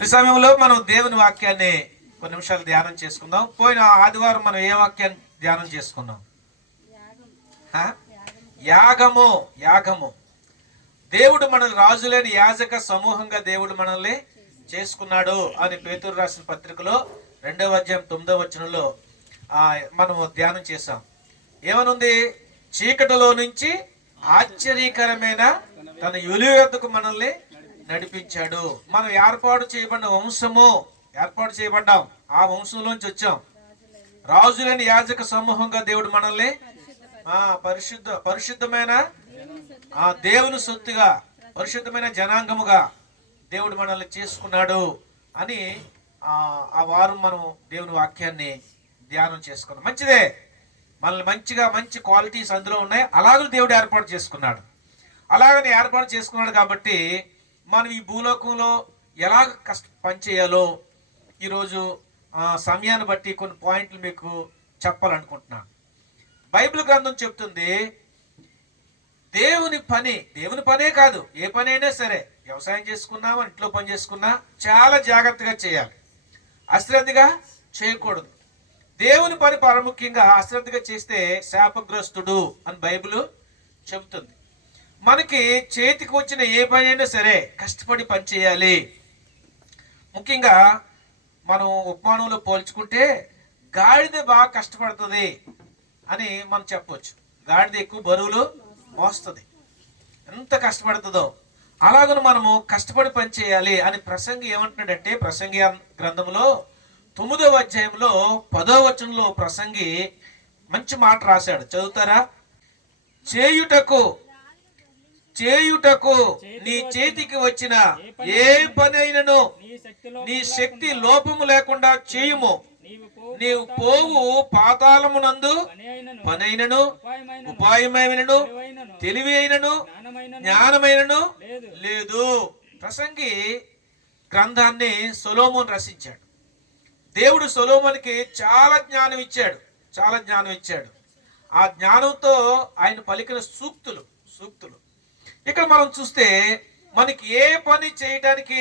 ఈ సమయంలో మనం దేవుని వాక్యాన్ని కొన్ని నిమిషాలు ధ్యానం చేసుకుందాం. పోయిన ఆదివారం మనం ఏ వాక్యాన్ని ధ్యానం చేసుకున్నాం? యాగము. యాగము. దేవుడు మనల్ని రాజులేని యాజక సమూహంగా దేవుడు మనల్ని చేసుకున్నాడు అని పేతురు రాసిన పత్రికలో 2వ అధ్యాయం 9వ వచనంలో మనం ధ్యానం చేశాం. ఏమనుంది? చీకటిలో నుంచి ఆశ్చర్యకరమైన తన వెలుగు యొద్దకు మనల్ని నడిపించాడు. మనం ఏర్పాటు చేయబడిన వంశము, ఏర్పాటు చేయబడ్డాం. ఆ వంశంలోంచి వచ్చాం. రాజులేని యాజక సమూహంగా దేవుడు మనల్ని పరిశుద్ధమైన దేవుని సొత్తుగా, పరిశుద్ధమైన జనాంగముగా దేవుడు మనల్ని చేసుకున్నాడు అని ఆ వారం మనం దేవుని వాక్యాన్ని ధ్యానం చేసుకున్నాం. మంచిదే, మనల్ని మంచి క్వాలిటీస్ అందులో ఉన్నాయి. అలాగే దేవుడు ఏర్పాటు చేసుకున్నాడు. అలాగని ఏర్పాటు చేసుకున్నాడు కాబట్టి మనం ఈ భూలోకంలో ఎలాగ పనిచేయాలో ఈరోజు సమయాన్ని బట్టి కొన్ని పాయింట్లు మీకు చెప్పాలనుకుంటున్నాను. బైబిల్ గ్రంథం చెప్తుంది, దేవుని పనే కాదు, ఏ పని అయినా సరే, వ్యవసాయం చేసుకున్నా, ఇంట్లో పని చేసుకున్నా చాలా జాగ్రత్తగా చేయాలి. అశ్రద్ధగా చేయకూడదు. దేవుని పని ప్రాముఖ్యంగా అశ్రద్ధగా చేస్తే శాపగ్రస్తుడు అని బైబిల్ చెబుతుంది. మనకి చేతికి వచ్చిన ఏ పని అయినా సరే కష్టపడి పని చేయాలి. ముఖ్యంగా మనం ఉపమానంలో పోల్చుకుంటే గాడిద బాగా కష్టపడుతుంది అని మనం చెప్పవచ్చు. గాడిద ఎక్కువ బరువులు మోస్తుంది, ఎంత కష్టపడుతుందో. అలాగను మనము కష్టపడి పని చేయాలి అని ప్రసంగి ఏమంటున్నాడంటే, ప్రసంగి గ్రంథంలో 9వ అధ్యాయంలో 10వ వచనంలో ప్రసంగి మంచి మాట రాశాడు. చదువుతారా? చేయుటకు నీ చేతికి వచ్చిన ఏ పని అయినను నీ శక్తి లోపము లేకుండా చేయుము. నీవు పోవు పాతాళమునందు పనైనను, ఉపాయమైనను, తెలివి అయినను, జ్ఞానమైనను లేదు. ప్రసంగి గ్రంథాన్ని సొలొమోను రచించాడు. దేవుడు సొలొమోనుకి చాలా జ్ఞానం ఇచ్చాడు. ఆ జ్ఞానంతో ఆయన పలికిన సూక్తులు. ఇక్కడ మనం చూస్తే మనకి ఏ పని చేయడానికి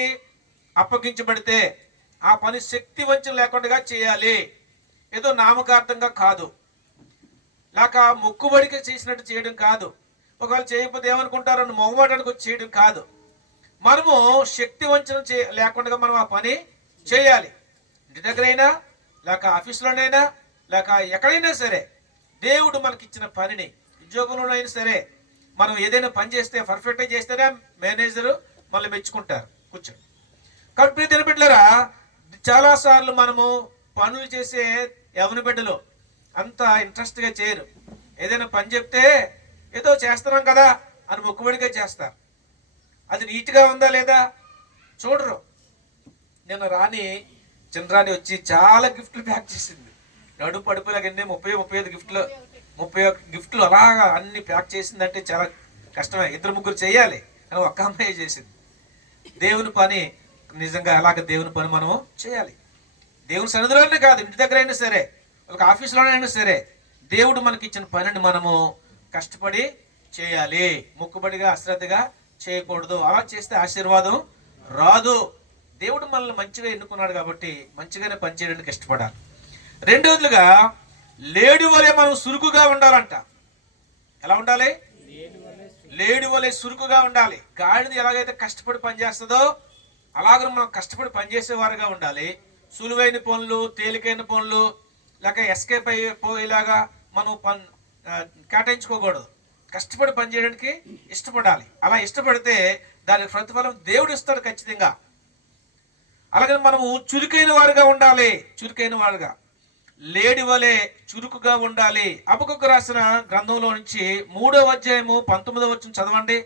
అప్పగించబడితే ఆ పని శక్తి వంచన లేకుండా చేయాలి. ఏదో నామకార్థంగా కాదు, లేక మొక్కుబడికి చేసినట్టు చేయడం కాదు. ఒకవేళ చేయకపోతే ఏమనుకుంటారని మొహమాటానికి వచ్చి చేయడం కాదు. మనము శక్తి వంచన లేకుండా మనం ఆ పని చేయాలి. ఇంటి దగ్గరైనా, లేక ఆఫీసులోనైనా, లేక ఎక్కడైనా సరే దేవుడు మనకిచ్చిన పనిని, ఉద్యోగంలోనైనా సరే మనం ఏదైనా పని చేస్తే పర్ఫెక్ట్గా చేస్తేనే మేనేజరు మనల్ని మెచ్చుకుంటారు. కూర్చోండి. కాబట్టి ప్రియ బిడ్డలారా, చాలా సార్లు మనము పనులు చేసే యవన బిడ్డలు అంత ఇంట్రెస్ట్గా చేయరు. ఏదైనా పని చెప్తే ఏదో చేస్తున్నాం కదా అని మొక్కుబడిగా చేస్తారు. అది నీట్గా ఉందా లేదా చూడరు. నేను చిన్నరాణి వచ్చి చాలా గిఫ్ట్లు ప్యాక్ చేసింది. నడు పడిపోలేకండి 35 గిఫ్ట్లు, 31 గిఫ్ట్లు అలాగా అన్ని ప్యాక్ చేసిందంటే చాలా కష్టమే. 2-3 చేయాలి, కానీ ఒక్క అమ్మాయి చేసింది. దేవుని పని నిజంగా అలాగ దేవుని పని మనము చేయాలి. దేవుని సన్నిధిలోనే కాదు, ఇంటి దగ్గర అయినా సరే, ఒక ఆఫీసులోనైనా సరే దేవుడు మనకి ఇచ్చిన పనిని మనము కష్టపడి చేయాలి. మొక్కుబడిగా అశ్రద్ధగా చేయకూడదు. అలా చేస్తే ఆశీర్వాదం రాదు. దేవుడు మనల్ని మంచిగా ఎన్నుకున్నాడు కాబట్టి మంచిగానే పనిచేయడానికి ఇష్టపడాలి. రెండోదిగా లేడి వలె మనం సురుకుగా ఉండాలంట. ఎలా ఉండాలి? లేడి వలె సురుకుగా ఉండాలి. గాడిద ఎలాగైతే కష్టపడి పనిచేస్తుందో అలాగే మనం కష్టపడి పనిచేసేవారుగా ఉండాలి. సులువైన పనులు, తేలికైన పనులు, లేక ఎస్కేప్ అయిపోయేలాగా మనం కేటాయించుకోకూడదు. కష్టపడి పనిచేయడానికి ఇష్టపడాలి. అలా ఇష్టపడితే దానికి ప్రతిఫలం దేవుడు ఇస్తాడు ఖచ్చితంగా. అలాగే మనము చురుకైన వారుగా ఉండాలి. లేడి వలె చురుకుగా ఉండాలి. హబక్కూకు రాసిన గ్రంథంలో నుంచి 3వ అధ్యాయము 19వ వచనం చదవండి.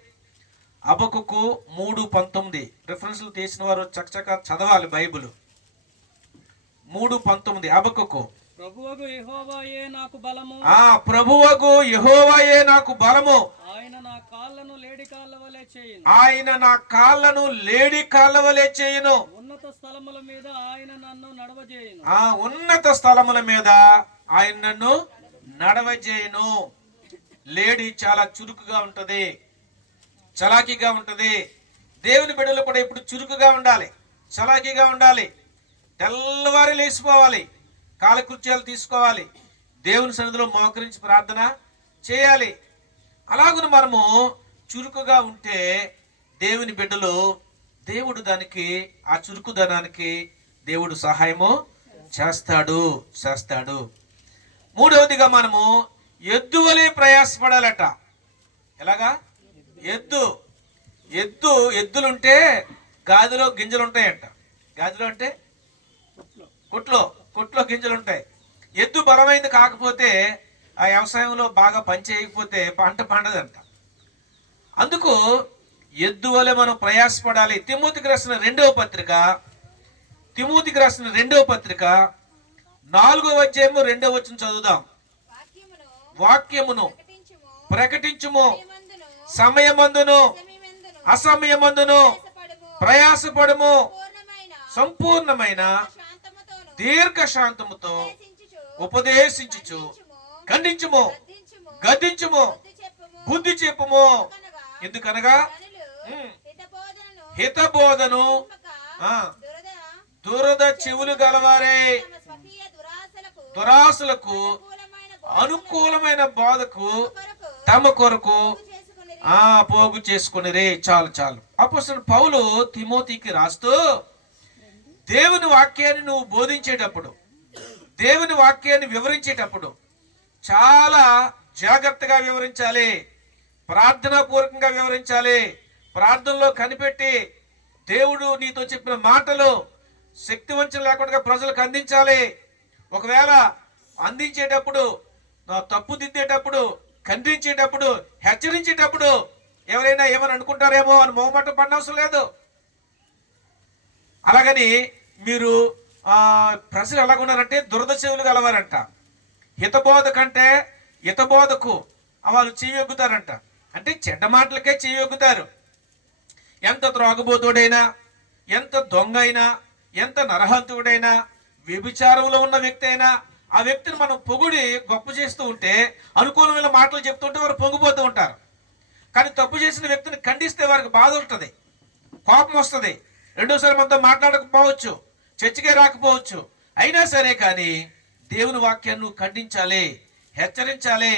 హబక్కూకు 3:19 రిఫరెన్స్లు తీసిన వారు చక్కచక్క చదవాలి బైబిల్. 3:19 హబక్కూకు. ప్రభువగు యెహోవాయే నాకు బలము. ప్రభువగు యెహోవాయే నాకు బలము. ఆయన నా కాళ్ళను లేడి కాళ్ళ వలె చేయును. ఉన్నత స్థలముల మీద ఆయన నన్ను నడవజేయును. లేడి చాలా చురుకుగా ఉంటది, చలాకీగా ఉంటది. దేవుని బిడ్డలు కూడా ఇప్పుడు చురుకుగా ఉండాలి. చలాకీగా ఉండాలి, తెల్లవారి లేచిపోవాలి, కాలకృత్యాలు తీసుకోవాలి, దేవుని సన్నిధిలో మోకరించి ప్రార్థన చేయాలి. అలాగున మనము చురుకుగా ఉంటే దేవుని బిడ్డలు, దేవుడు దానికి, ఆ చురుకుదనానికి దేవుడు సహాయము చేస్తాడు. మూడవదిగా మనము ఎద్దు వలె ప్రయాసపడాలట. ఎలాగా? ఎద్దులుంటే గాదిలో గింజలు ఉంటాయంట. గాదిలో అంటే కుట్లో గింజలు ఉంటాయి. ఎద్దు బలమైంది కాకపోతే ఆ వ్యవసాయంలో బాగా పని చేయకపోతే పంట పండదంట. అందుకు ఎద్దు వలె మనం ప్రయాసపడాలి. తిమోతికి రాసిన రెండవ పత్రిక 4వ అధ్యాయము 2వ వచనం చదువుదాం. వాక్యమును ప్రకటించుము, సమయమందును అసమయమందును ప్రయాసపడము, సంపూర్ణమైన దీర్ఘశాంతముతో ఉపదేశించుచు ఖండించుము, గద్దించుము, బుద్ధి చెప్పుము. ఎందుకనగా హితబోధను దురద చెవులు గలవారే దురాశలకు అనుకూలమైన బోధకు తమ కొరకు పోగు చేసుకునిరే. చాలు. అపోస్తలుడు పౌలు తిమోతికి రాస్తూ, దేవుని వాక్యాన్ని నువ్వు బోధించేటప్పుడు, దేవుని వాక్యాన్ని వివరించేటప్పుడు చాలా జాగ్రత్తగా వివరించాలి, ప్రార్థనాపూర్వకంగా వివరించాలి. ప్రార్థనలో కనిపెట్టి దేవుడు నీతో చెప్పిన మాటలు శక్తివంచన లేకుండా ప్రజలకు అందించాలి. ఒకవేళ అందించేటప్పుడు, తప్పు దిద్దేటప్పుడు, ఖండించేటప్పుడు, హెచ్చరించేటప్పుడు ఎవరైనా ఏమని అనుకుంటారేమో అని మొహమాటం పడనవసరం లేదు. అలాగని మీరు ప్రజలు ఎలాగున్నారంటే దురద చెవులు గలవారంట. హితబోధ కంటే హితబోధకు వాళ్ళు చెయ్యొగ్గుతారంట. అంటే చెడ్డ మాటలకే చెయ్యొగ్గుతారు. ఎంత త్రాగుబోతుడైనా, ఎంత దొంగ అయినా, ఎంత నరహంతుడైనా, వ్యభిచారంలో ఉన్న వ్యక్తి అయినా, ఆ వ్యక్తిని మనం పొగిడి గొప్ప చేస్తూ ఉంటే, అనుకూలమైన మాటలు చెప్తుంటే వారు పొంగిపోతూ ఉంటారు. కానీ తప్పు చేసిన వ్యక్తిని ఖండిస్తే వారికి బాధ ఉంటుంది, కోపం వస్తుంది, రెండోసారి మనతో మాట్లాడకపోవచ్చు, చర్చకే రాకపోవచ్చు. అయినా సరే కానీ దేవుని వాక్యాన్ని ఖండించాలి, హెచ్చరించాలి.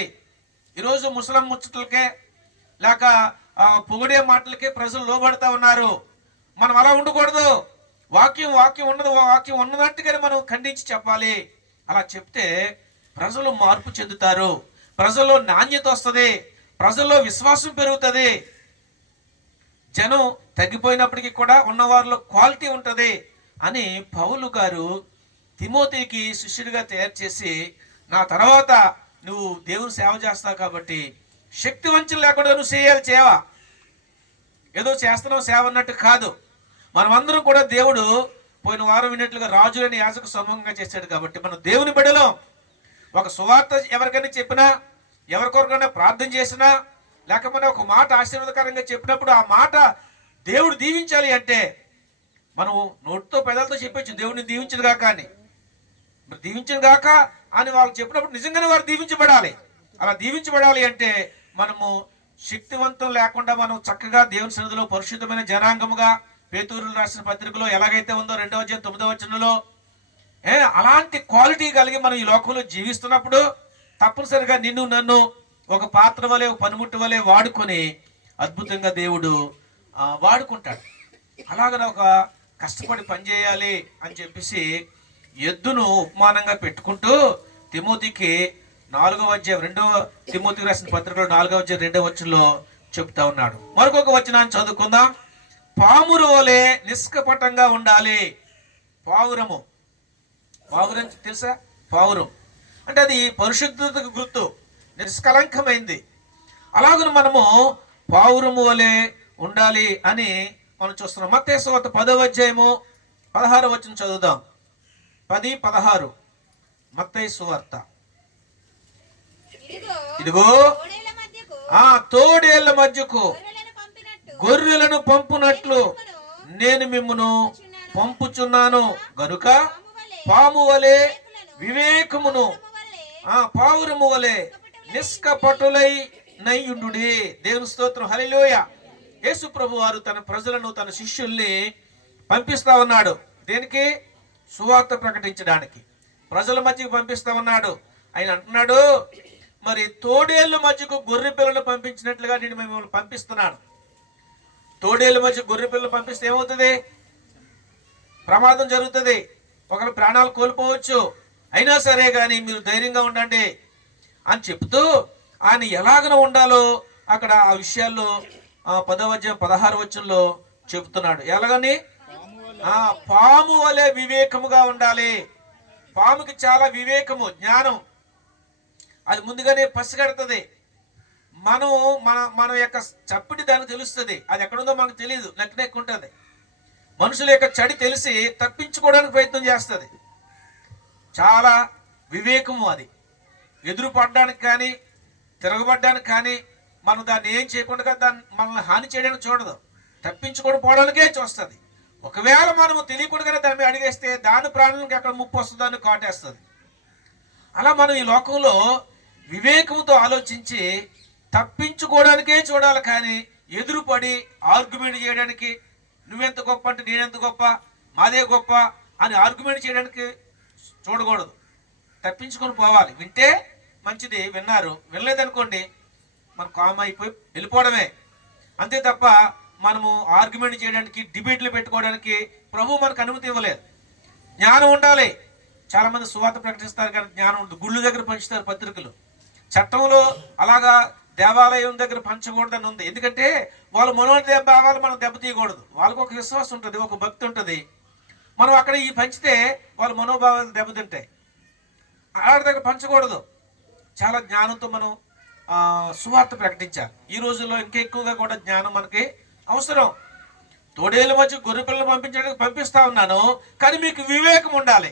ఈరోజు ముసలం ముచ్చట్లకే లేక పొగిడే మాటలకే ప్రజలు లోబడతా ఉన్నారు. మనం అలా ఉండకూడదు. వాక్యం ఉన్నట్టుగానే మనం ఖండించి చెప్పాలి. అలా చెప్తే ప్రజలు మార్పు చెందుతారు, ప్రజల్లో నాణ్యత వస్తుంది, ప్రజల్లో విశ్వాసం పెరుగుతుంది. జనం తగ్గిపోయినప్పటికీ కూడా ఉన్నవారిలో క్వాలిటీ ఉంటుంది అని పౌలు గారు తిమోతికి శిష్యుడిగా తయారు చేసి, నా తర్వాత నువ్వు దేవుని సేవ చేస్తావు కాబట్టి శక్తి వంచన లేకుండా నువ్వు చేయాలి. సేవ ఏదో చేస్తున్నావు సేవ అన్నట్టు కాదు. మనమందరం కూడా దేవుడు పోయిన వారం విన్నట్లుగా రాజులని యాజకు సమూహంగా చేశాడు కాబట్టి మనం దేవుని బిడ్డలో ఒక సువార్త ఎవరికైనా చెప్పినా, ఎవరికొరకైనా ప్రార్థన చేసినా, లేకపోతే ఒక మాట ఆశీర్వాదకరంగా చెప్పినప్పుడు ఆ మాట దేవుడు దీవించాలి అంటే మనం నోటితో పెదాలతో చెప్పచ్చు దేవుడిని దీవించను గాక అని. దీవించను గాక అని వాళ్ళు చెప్పినప్పుడు నిజంగానే వారు దీవించబడాలి. అలా దీవించబడాలి అంటే మనము శక్తివంతం లేకుండా మనం చక్కగా దేవుని సన్నిధిలో పరిశుద్ధమైన జనాంగముగా పేతురులు రాసిన పత్రికలో ఎలాగైతే ఉందో 2వ అధ్యాయం 9వ వచనంలో అలాంటి క్వాలిటీ కలిగి మనం ఈ లోకంలో జీవిస్తున్నప్పుడు తప్పనిసరిగా నిన్ను నన్ను ఒక పాత్ర వలె, ఒక పనిముట్టు వలె వాడుకొని అద్భుతంగా దేవుడు వాడుకుంటాడు. అలాగనే ఒక కష్టపడి పనిచేయాలి అని చెప్పేసి ఎద్దును ఉపమానంగా పెట్టుకుంటూ తిమోతికి 4వ అధ్యాయం 2వ తిమోతికి రాసిన పత్రికలో 4వ అధ్యాయం 2వ వచనంలో చెప్తా ఉన్నాడు. మరొక వచనాన్ని చదువుకుందాం. పామురు వలె నిష్కపటంగా ఉండాలి. పావురం తెలుసా? పావురం అంటే అది పరిశుద్ధతకు గుర్తు, నిష్కలంకమైంది. అలాగను మనము పావురము వలె ఉండాలి అని మనం చూస్తున్నాం. మత్తయి సువార్త 10వ అధ్యాయము 16వ వచనం చదువుదాం. 10:16 మత్తయి సువార్త. ఇదిగో తోడేళ్ల మధ్యకు గొర్రెలను పంపునట్లు నేను మిమ్మును పంపుచున్నాను గనుక పాము వలె వివేకమును పావురము వలె నిష్కపటులై నయ్యుండుడి. దేవుని స్తోత్రం, హల్లెలూయా. యేసు ప్రభు వారు తన ప్రజలను, తన శిష్యుల్ని పంపిస్తా ఉన్నాడు. దేనికి? సువార్త ప్రకటించడానికి ప్రజల మధ్యకు పంపిస్తా ఉన్నాడు. ఆయన అంటున్నాడు, మరి తోడేళ్ళ మధ్యకు గొర్రె పిల్లలు పంపించినట్లుగా నేను మిమ్మల్ని పంపిస్తున్నాను. తోడేళ్ళ మధ్య గొర్రె పిల్లలు పంపిస్తే ఏమవుతుంది? ప్రమాదం జరుగుతుంది, ఒకరు ప్రాణాలు కోల్పోవచ్చు. అయినా సరే కానీ మీరు ధైర్యంగా ఉండండి అని చెప్తూ ఆయన ఎలాగన ఉండాలో అక్కడ ఆ విషయాల్లో 10వ అధ్యాయం 16వ వచనంలో చెబుతున్నాడు. ఎలాగని? పాము వలె వివేకముగా ఉండాలి. పాముకి చాలా వివేకము, జ్ఞానం, అది ముందుగానే పసిగడుతుంది. మనం మన యొక్క చప్పటి దానికి తెలుస్తుంది. అది ఎక్కడుందో మనకు తెలియదు, నెక్ ఉంటుంది. మనుషుల యొక్క చెడు తెలిసి తప్పించుకోవడానికి ప్రయత్నం చేస్తుంది. చాలా వివేకము అది. ఎదురు పడడానికి కానీ తిరగబడ్డానికి కానీ మనం దాన్ని ఏం చేయకుండా దాన్ని మనల్ని హాని చేయడానికి చూడదు, తప్పించుకొని పోవడానికే చూస్తుంది. ఒకవేళ మనము తెలియకుండానే దాని మీద అడిగేస్తే దాని ప్రాణాలకు ఎక్కడ ముప్పు వస్తుందని కాటేస్తుంది. అలా మనం ఈ లోకంలో వివేకంతో ఆలోచించి తప్పించుకోవడానికే చూడాలి, కానీ ఎదురుపడి ఆర్గ్యుమెంట్ చేయడానికి నువ్వెంత గొప్ప అంటే నేనెంత గొప్ప, మాదే గొప్ప అని ఆర్గ్యుమెంట్ చేయడానికి చూడకూడదు. తప్పించుకొని పోవాలి. వింటే మంచిది, విన్నారు. వినలేదనుకోండి మనం కామ్ అయిపోయి వెళ్ళిపోవడమే, అంతే తప్ప మనము ఆర్గ్యుమెంట్ చేయడానికి, డిబేట్లు పెట్టుకోవడానికి ప్రభు మనకు అనుమతి ఇవ్వలేదు. జ్ఞానం ఉండాలి. చాలా మంది సువార్త ప్రకటిస్తారు కానీ జ్ఞానం ఉంటుంది. గుళ్ళు దగ్గర పంచుతారు పత్రికలు. చట్టంలో అలాగా దేవాలయం దగ్గర పంచకూడదని ఉంది. ఎందుకంటే వాళ్ళు మనోభావాలు మనం దెబ్బతీయకూడదు. వాళ్ళకు ఒక విశ్వాసం ఉంటుంది, ఒక భక్తి ఉంటుంది. మనం అక్కడ ఈ పంచితే వాళ్ళ మనోభావాలు దెబ్బతింటాయి. ఆడ దగ్గర పంచకూడదు. చాలా జ్ఞానంతో మనం సువార్త ప్రకటించాలి. ఈ రోజుల్లో ఇంకా ఎక్కువగా కూడా జ్ఞానం మనకి అవసరం. తోడేళ్ళ మధ్య గొర్రె పిల్లలు పంపించడానికి పంపిస్తా ఉన్నాను, కానీ మీకు వివేకం ఉండాలి,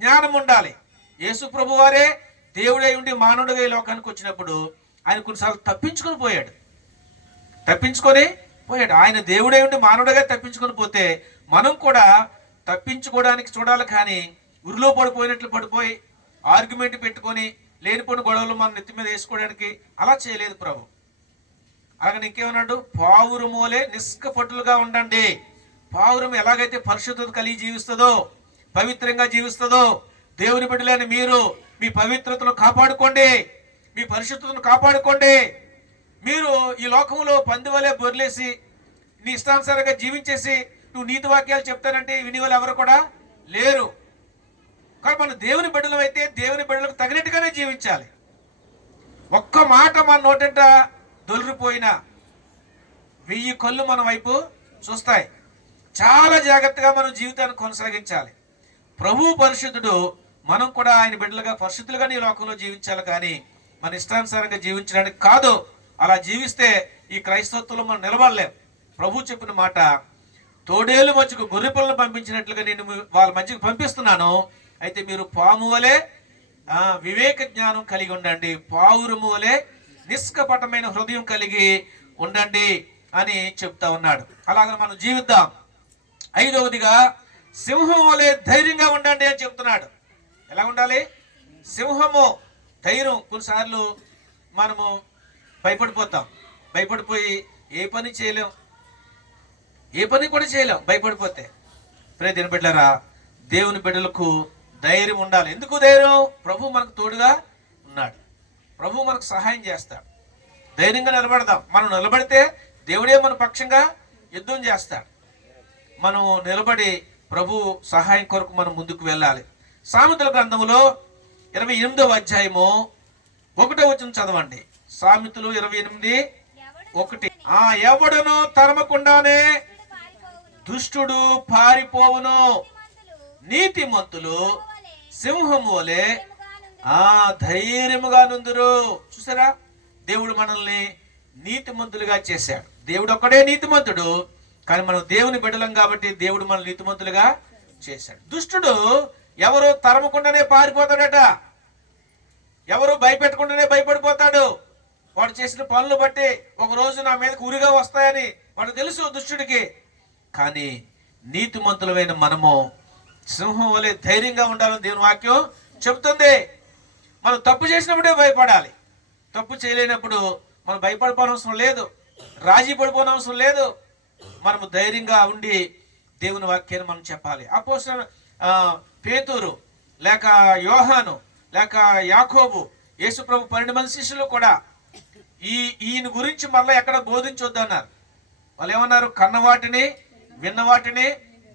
జ్ఞానం ఉండాలి. యేసు ప్రభు వారే దేవుడై ఉండి మానవుడిగా ఈ లోకానికి వచ్చినప్పుడు ఆయన కొన్నిసార్లు తప్పించుకొని పోయాడు. ఆయన దేవుడై ఉండి మానవుడిగా తప్పించుకొని పోతే మనం కూడా తప్పించుకోవడానికి చూడాలి, కానీ ఉరిలో పడిపోయినట్లు పడిపోయి ఆర్గ్యుమెంట్ పెట్టుకొని లేనిపోయిన గొడవలు మన నెత్తి మీద వేసుకోవడానికి అలా చేయలేదు ప్రభు. అలాగని ఇంకేమన్నాడు? పావురమోలే నిష్కపటులుగా ఉండండి. పావురం ఎలాగైతే పరిశుద్ధత కలిగి జీవిస్తుందో, పవిత్రంగా జీవిస్తుందో, దేవుని బిడ్డలని మీరు మీ పవిత్రతను కాపాడుకోండి, మీ పరిశుద్ధతను కాపాడుకోండి. మీరు ఈ లోకంలో పందివలే బొర్లేసి నీ ఇష్టానుసారంగా జీవించేసి నువ్వు నీతి వాక్యాలు చెప్తానంటే వినివాళ్ళు ఎవరు కూడా లేరు. కానీ మన దేవుని బిడ్డలం అయితే దేవుని బిడ్డలకు తగినట్టుగానే జీవించాలి. ఒక్క మాట మన నోటంట దొలిరిపోయినా 1000 కళ్ళు మన వైపు చూస్తాయి. చాలా జాగ్రత్తగా మనం జీవితాన్ని కొనసాగించాలి. ప్రభు పరిశుద్ధుడు, మనం కూడా ఆయన బిడ్డలుగా పరిశుద్ధులుగా ఈ లోకంలో జీవించాలి, కానీ మన ఇష్టానుసారంగా జీవించడానికి కాదు. అలా జీవిస్తే ఈ క్రైస్తవత్వంలో మనం నిలబడలేం. ప్రభు చెప్పిన మాట, తోడేళ్ళు మధ్యకు గొర్రె పిల్లలు పంపించినట్లుగా నేను వాళ్ళ మధ్యకు పంపిస్తున్నాను. అయితే మీరు పాము వలె వివేక జ్ఞానం కలిగి ఉండండి, పావురము వలె నిష్కపటమైన హృదయం కలిగి ఉండండి అని చెప్తా ఉన్నాడు. అలాగే మనం జీవిద్దాం. 5వదిగా సింహం వలె ధైర్యంగా ఉండండి అని చెప్తున్నాడు. ఎలా ఉండాలి? సింహము ధైర్యం. కొన్నిసార్లు మనము భయపడిపోతాం. భయపడిపోయి ఏ పని చేయలేం, ఏ పని కూడా చేయలేం భయపడిపోతే. ప్రియ బిడ్డలారా, దేవుని బిడ్డలకు ధైర్యం ఉండాలి. ఎందుకు ధైర్యం? ప్రభు మనకు తోడుగా ఉన్నాడు, ప్రభు మనకు సహాయం చేస్తాడు. ధైర్యంగా నిలబడదాం. మనం నిలబడితే దేవుడే మన పక్షంగా యుద్ధం చేస్తాడు. మనం నిలబడి ప్రభు సహాయం కొరకు మనం ముందుకు వెళ్ళాలి. సామెతల గ్రంథములో 28వ అధ్యాయము 1వ వచనం చదవండి. సామెతలు 28:1. ఎవడును తరమకుండానే దుష్టుడు పారిపోవును, నీతిమంతులు సింహము వలె ధైర్యముగా నుందురు. చూసారా, దేవుడు మనల్ని నీతిమంతులుగా చేశాడు. దేవుడు ఒక్కడే నీతిమంతుడు, కానీ మనం దేవుని బిడ్డలం కాబట్టి దేవుడు మన నీతిమంతులుగా చేశాడు. దుష్టుడు ఎవరు తరమకుండానే పారిపోతాడట, ఎవరు భయపెట్టకుండానే భయపడిపోతాడు. వాడు చేసిన పనులు బట్టి ఒక రోజు నా మీదకి ఉరిగా వస్తాయని వాడు తెలుసు దుష్టుడికి. కానీ నీతిమంతులమైన మనము సింహం వలె ధైర్యంగా ఉండాలని దేవుని వాక్యం చెబుతుంది. మనం తప్పు చేసినప్పుడే భయపడాలి. తప్పు చేయలేనప్పుడు మనం భయపడిపోనవసరం లేదు, రాజీ పడిపోనవసరం లేదు. మనము ధైర్యంగా ఉండి దేవుని వాక్యాన్ని మనం చెప్పాలి. అపోస్తలుడు పేతురు లేక యోహాను లేక యాకోబు, యేసుప్రభు 12 మంది శిష్యులు కూడా ఈయన గురించి మళ్ళీ ఎక్కడ బోధించొద్దు అన్నారు. వాళ్ళు ఏమన్నారు? కన్న వాటిని విన్న వాటిని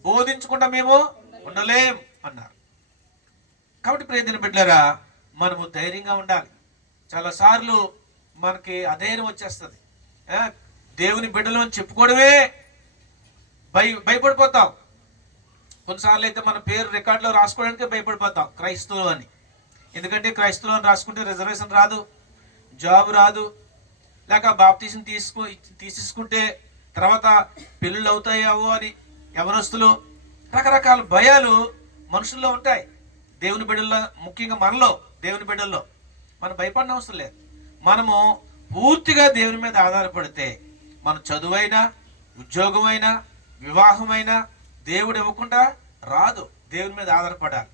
బోధించకుండా మేము ఉండలేం అన్నారు. కాబట్టి ప్రియమైన బిడ్డలారా, మనము ధైర్యంగా ఉండాలి. చాలాసార్లు మనకి అధైర్యం వచ్చేస్తుంది. దేవుని బిడ్డలు అని చెప్పుకోవడమే భయపడిపోతాం. కొన్నిసార్లు అయితే మన పేరు రికార్డులో రాసుకోవడానికి భయపడిపోతాం, క్రైస్తవులు అని. ఎందుకంటే క్రైస్తవులు అని రాసుకుంటే రిజర్వేషన్ రాదు, జాబ్ రాదు, లేక బాప్తీసం తీసేసుకుంటే తర్వాత పెళ్ళిళ్ళు అవుతాయావో అని యవనస్తులు, రకరకాల భయాలు మనుషుల్లో ఉంటాయి. దేవుని బిడ్డల్లో, ముఖ్యంగా మనలో దేవుని బిడ్డల్లో మనం భయపడిన అవసరం లేదు. మనము పూర్తిగా దేవుని మీద ఆధారపడితే మన చదువైనా, ఉద్యోగమైనా, వివాహమైనా దేవుడు ఇవ్వకుండా రాదు. దేవుని మీద ఆధారపడాలి.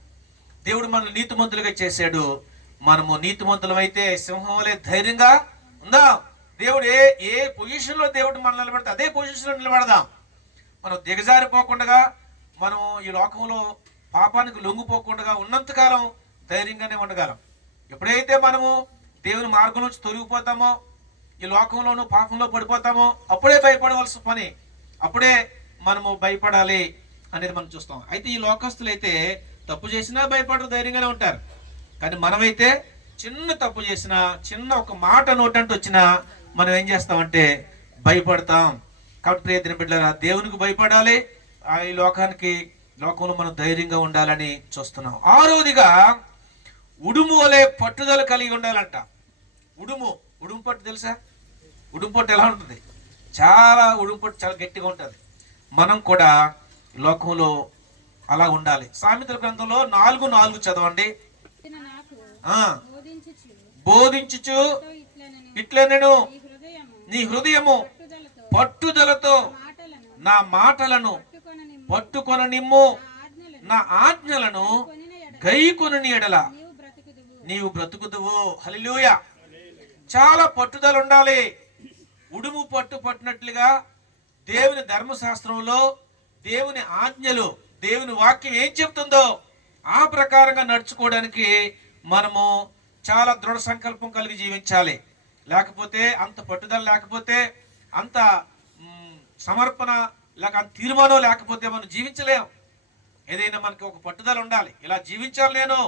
దేవుడు మనల్ని నీతిమంతులుగా చేశాడు. మనము నీతిమంతులం అయితే సింహం వలె ధైర్యంగా ఉందాం. దేవుడు ఏ పొజిషన్లో దేవుడు మనం నిలబడితే అదే పొజిషన్లో నిలబడదాం. మనం దిగజారిపోకుండా, మనం ఈ లోకంలో పాపానికి లొంగిపోకుండా ఉన్నంతకాలం ధైర్యంగానే ఉండగలం. ఎప్పుడైతే మనము దేవుని మార్గం నుంచి తొలగిపోతామో, ఈ లోకంలోనూ పాపంలో పడిపోతామో, అప్పుడే భయపడవలసిన పని, అప్పుడే మనము భయపడాలి అనేది మనం చూస్తాం. అయితే ఈ లోకస్తులు అయితే తప్పు చేసినా భయపడరు, ధైర్యంగానే ఉంటారు. కానీ మనమైతే చిన్న తప్పు చేసినా, చిన్న ఒక మాట నోటంటూ వచ్చినా మనం ఏం చేస్తామంటే భయపడతాం. కాబట్టి ప్రియమైన బిడ్డలారా, దేవునికి భయపడాలి, ఈ లోకంలో మనం ధైర్యంగా ఉండాలని చూస్తున్నాం. ఆరోదిగా ఉడుము వలె పట్టుదల కలిగి ఉండాలంట. ఉడుము పట్టు తెలుసా? ఉడుము పట్టు ఎలా ఉంటుంది? ఉడుము పట్టు చాలా గట్టిగా ఉంటుంది. మనం కూడా లోకంలో అలా ఉండాలి. సామెతల గ్రంథంలో 4:4 చదవండి. బోధించుచు ఇట్లా నేను నీ హృదయము పట్టుదలతో నా మాటలను పట్టుకొన నిమ్ము, నా ఆజ్ఞలను గైకొనని ఎడల నీవు బ్రతుకుదువు. హల్లెలూయా. చాలా పట్టుదల ఉండాలి. ఉడుము పట్టినట్లుగా దేవుని ధర్మశాస్త్రంలో దేవుని ఆజ్ఞలు, దేవుని వాక్యం ఏం చెప్తుందో ఆ ప్రకారంగా నడుచుకోవడానికి మనము చాలా దృఢ సంకల్పం కలిగి జీవించాలి. లేకపోతే అంత పట్టుదల లేకపోతే, అంత సమర్పణ లేక అంత తీర్మానం లేకపోతే మనం జీవించలేం. ఏదైనా మనకి ఒక పట్టుదల ఉండాలి. ఇలా జీవించాలి, నేను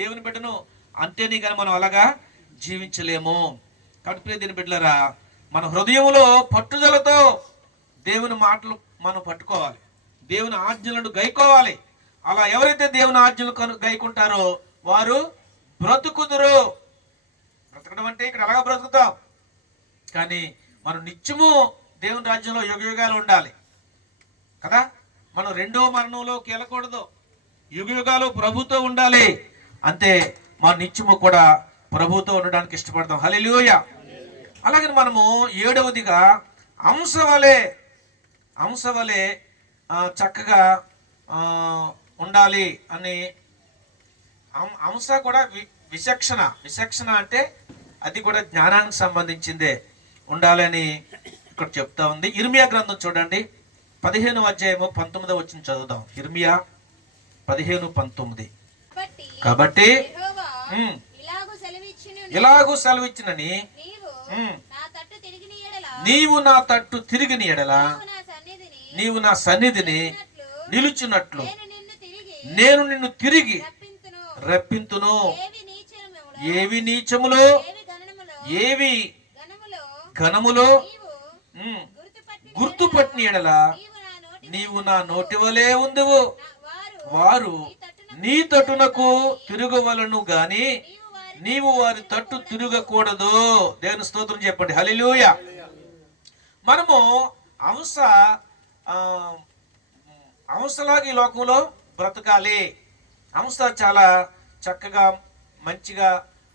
దేవుని బిడ్డను అంతేని, కానీ మనం అలాగా జీవించలేము. కాబట్టి ప్రియమైన బిడ్డలారా, మన హృదయంలో పట్టుదలతో దేవుని మాటలు మనం పట్టుకోవాలి, దేవుని ఆజ్ఞలను గైకోవాలి. అలా ఎవరైతే దేవుని ఆజ్ఞలు గైకుంటారో వారు బ్రతుకుదురు. బ్రతకడం అంటే ఇక్కడ అలాగా బ్రతుకుతాం, కానీ మనం నిత్యము దేవుని రాజ్యంలో యుగయుగాలు ఉండాలి కదా. మనం రెండో మరణంలోకి వెళ్ళకూడదు, యుగయుగాలు ప్రభుతో ఉండాలి. అంతే, మన నిత్యము కూడా ప్రభుతో ఉండడానికి ఇష్టపడతాం. హల్లెలూయా. అలాగే మనము 7వదిగా అంశ వలె చక్కగా ఉండాలి అని. అంశ కూడా విచక్షణ అంటే అది కూడా జ్ఞానానికి సంబంధించిందే ఉండాలని ఇక్కడ చెప్తా ఉంది. ఇర్మియా గ్రంథం చూడండి, 15వ అధ్యాయము 19వ వచనం చదువుదాం. ఇర్మియా 15:19. కాబట్టి ఇలాగూ సెలవిచ్చినని నీవు నా తట్టు తిరిగిన ఎడల నీవు నా సన్నిధిని నిలుచున్నట్లు నేను నిన్ను తిరిగి రప్పింతును. ఏవి నీచములో ఏవి ఘనములో గుర్తుపట్టిన ఎడల నీవు నా నోటి వలె ఉందువు. వారు నీ తట్టునకు తిరగవలను గాని నీవు వారి తట్టు తిరగకూడదు. దేవుని స్తోత్రం చెప్పండి. హల్లెలూయా. మనము అంశలాగా ఈ లోకంలో బ్రతకాలి. అంశ చాలా చక్కగా మంచిగా,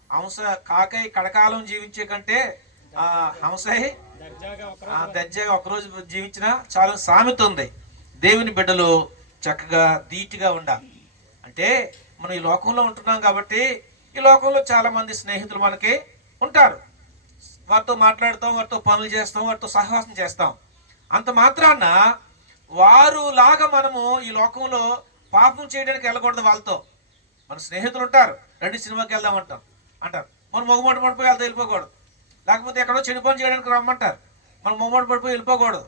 అంశ కాకై కడకాలం జీవించే కంటే హంసై దర్జాగా ఒకరోజు జీవించిన చాలా సామెత ఉంది. దేవుని బిడ్డలు చక్కగా ధీటుగా ఉండాలి. అంటే మనం ఈ లోకంలో ఉంటున్నాం కాబట్టి ఈ లోకంలో చాలా మంది స్నేహితులు మనకి ఉంటారు. వారితో మాట్లాడతాం, వారితో పనులు చేస్తాం, వారితో సహవాసం చేస్తాం. అంత మాత్రాన వారు లాగా మనము ఈ లోకంలో పాపం చేయడానికి వెళ్ళకూడదు. వాళ్ళతో మన స్నేహితులు ఉంటారు, రండి సినిమాకి వెళ్దాం అంటారు, మనం మొగమాట పడిపోయి వెళ్తే వెళ్ళిపోకూడదు. లేకపోతే ఎక్కడో చెడు పని చేయడానికి రమ్మంటారు, మనం మొగమాట పడిపోయి వెళ్ళిపోకూడదు.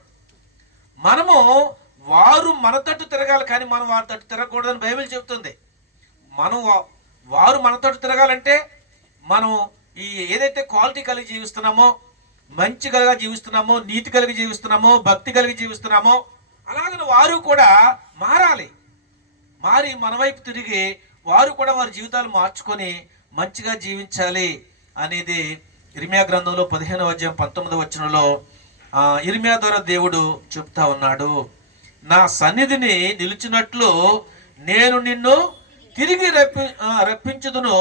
మనము వారు మన తట్టు తిరగాలి, కానీ మనం వారి తట్టు తిరగకూడదని బైబిల్ చెప్తుంది. వారు మన తట్టు తిరగాలంటే మనం ఈ ఏదైతే క్వాలిటీ కలిగి జీవిస్తున్నామో, మంచి కలిగా జీవిస్తున్నామో, నీతి కలిగి జీవిస్తున్నామో, భక్తి కలిగి జీవిస్తున్నామో, అలాగని వారు కూడా మారాలి. మారి మన వైపు తిరిగి వారు కూడా వారి జీవితాలు మార్చుకొని మంచిగా జీవించాలి అనేది ఇర్మియా గ్రంథంలో 15వ అధ్యాయం 19వ వచనంలో ఇర్మియా ద్వారా దేవుడు చెప్తా ఉన్నాడు. నా సన్నిధిని నిలిచినట్లు నేను నిన్ను తిరిగి రప్పించుదును.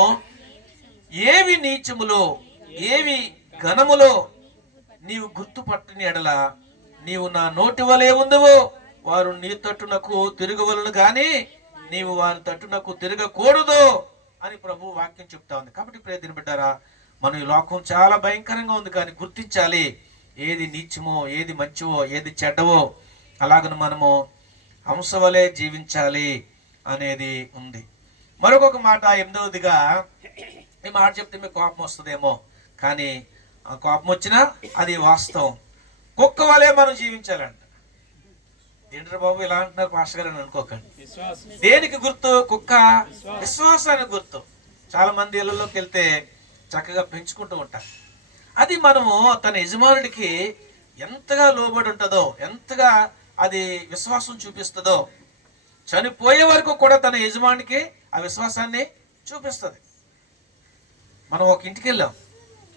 ఏవి నీచములో ఏవి ఘనములో నీవు గుర్తుపట్టని ఎడల నీవు నా నోటి వలె ఉందవో. వారు నీ తట్టునకు తిరగవలను గాని నీవు వారి తట్టునకు తిరగకూడదు అని ప్రభు వాక్యం చెప్తా ఉంది. కాబట్టి ప్రియమైన బిడ్డారా, మనం ఈ లోకం చాలా భయంకరంగా ఉంది, కానీ గుర్తించాలి ఏది నీచమో, ఏది మంచివో, ఏది చెడ్డవో. అలాగను మనము హంస వలె జీవించాలి అనేది ఉంది. మరొక మాట 8వదిగా, ఈ మాట చెప్తే మీకు కోపం వస్తుందేమో, కానీ కోపం వచ్చినా అది వాస్తవం. కుక్క వలె మనం జీవించాలంట. ఏంటంటే బాబు ఇలా అంటున్నారు పాస్టర్ గారు అని అనుకోకండి. దేనికి గుర్తు? కుక్క విశ్వాసానికి గుర్తు. చాలా మంది ఇళ్లలోకి వెళ్తే చక్కగా పెంచుకుంటూ ఉంటారు. అది మనము తన యజమానుడికి ఎంతగా లోబడి ఉంటుందో, ఎంతగా అది విశ్వాసం చూపిస్తుందో, చనిపోయే వరకు కూడా తన యజమానికి ఆ విశ్వాసాన్ని చూపిస్తుంది. మనం ఒక ఇంటికి వెళ్ళాం,